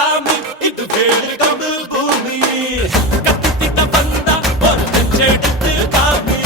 விச்சர்வசாமி இது வேறு கம்பு பூமி. கத்திட்ட வந்தா ஒரு நெஞ்செடுத்து காமி.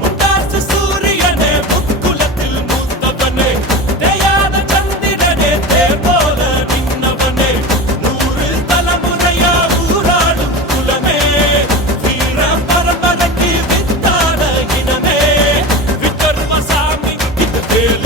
முண்டாசு சூரியனே முக்குலத்தில் மூத்தவனே. தேயாத சந்திரனே தேர் போல நின்னவனே. நூறு தலைமுறையா ஊராடும் குலமே. வீர பரம்பரைக்கு வித்தான இனமே. விக்கர்மசாமி இது வேலு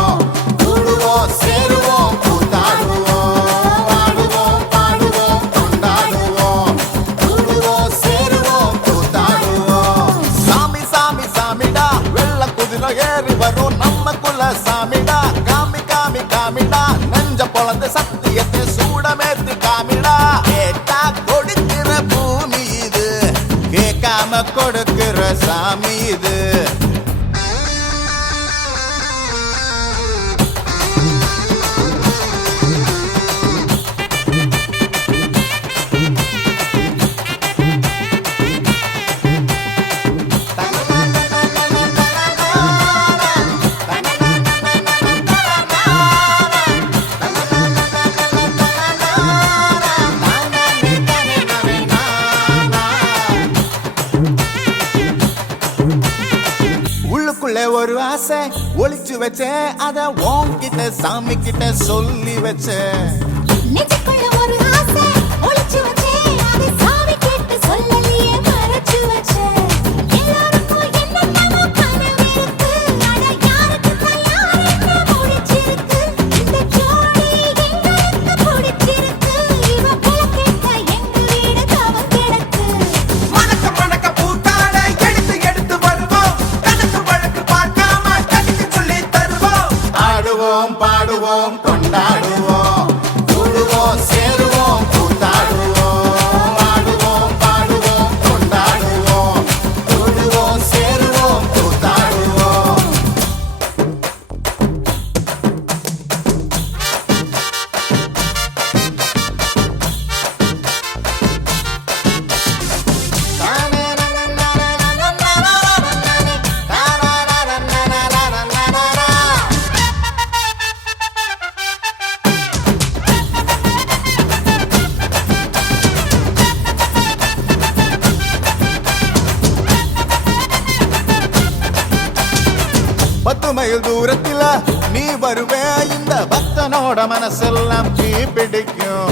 சாமிடா காமி காமி காமிடா. நெஞ்ச பொழந்து சத்தியத்தை சூடமேத்து காமிடா. கேட்டா கொடுக்கிற பூமி இது கேட்காம கொடுக்கிற சாமி இது. வச்சேன் அத உன்கிட்ட சாமி கிட்ட சொல்லி வச்சேன் ஆடுவோம் பாடுவோம் கொண்டாடுவோம். கூடுவோம் வருவேன் இந்த பக்தனோட மனசெல்லாம் தீ பிடிக்கும்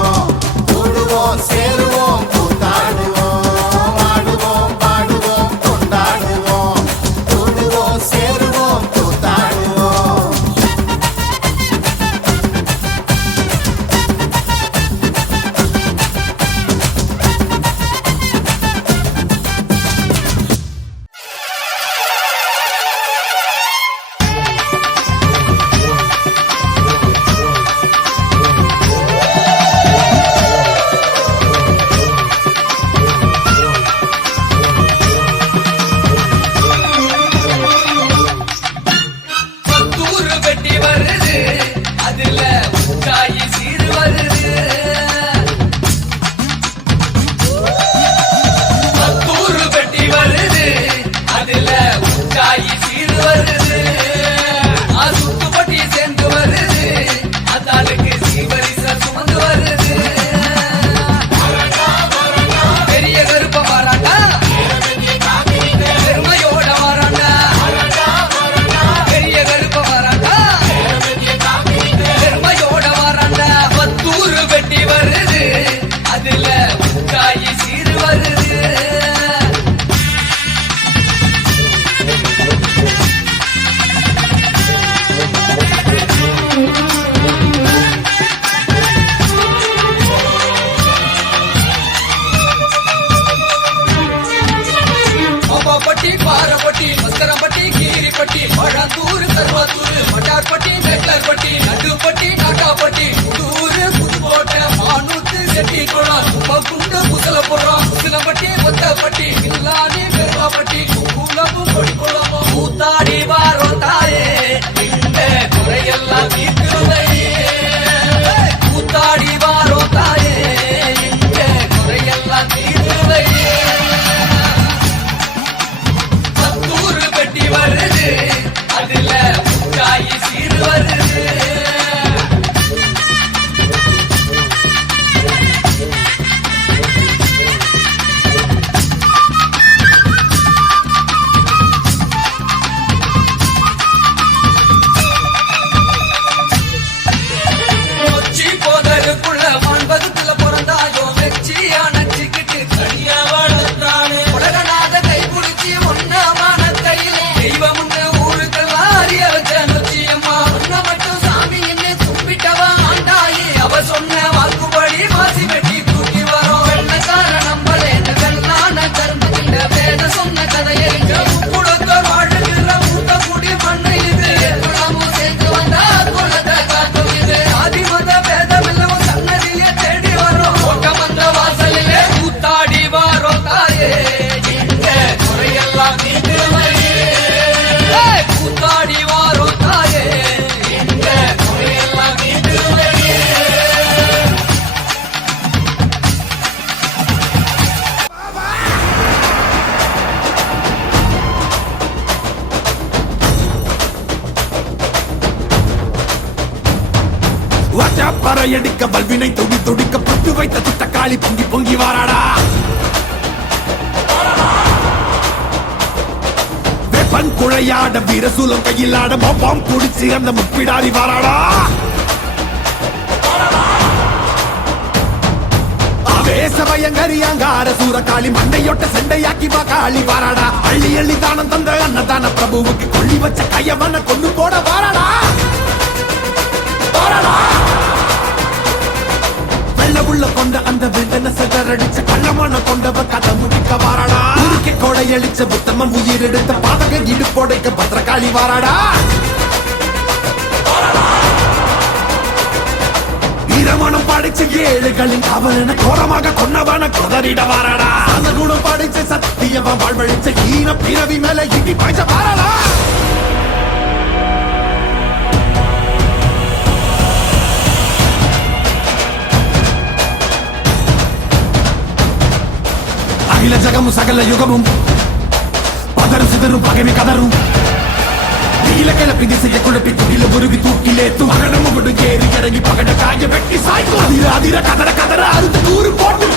முறையெடுக்க வல்வினை தொடி தொடிக்க பட்டு வைத்த துட்ட பொங்கி பொங்கி வாராடா. வெப்பன் குழையாட வீரசூலம் கையிலாட பாம் குடிச்சு அந்த முப்பிடாரி வாராடா. பயங்கரியாங்கார சூரகாளி மண்டையொட்ட சண்டையாக்கி வா காளி வாராடா. அள்ளி அள்ளி தானம் தந்த அன்னதான பிரபுவுக்கு கொள்ளி வச்ச கையவன கொண்டு போட வாராடா. வாராடா. உள்ள கொண்ட அந்த வெந்தன சிதறடிச்ச கள்ளமான கொண்டவ கதை முடிக்க வாராடா. உருக்கி கொடை அழிச்ச புத்தமம் உயிர் எடுத்த பாதக இடுப்போடைக்க பத்திரகாளி வாராடா. வீரமனம் படைச்ச ஏழுகளின் அவன கோரமாக கொன்னவன கொதறிட வாராடா. அந்த குணம் படைச்ச சத்தியவன் வாழ்வழிச்ச ஈன பிறவி மேல இட்டி பாய்ச்ச வாராடா. అఖిల జగము సగల యుగము పదరు సిదరు పగమి కదరు నీలకెల పిదిసి ఎకుడపి కుడిల ఒరుగి తూకిలేతు మగడముగుడు గేరి ఎరగి పగడ కాయ పెట్టి సాయి అదిర అదిర కదర కదర పోటు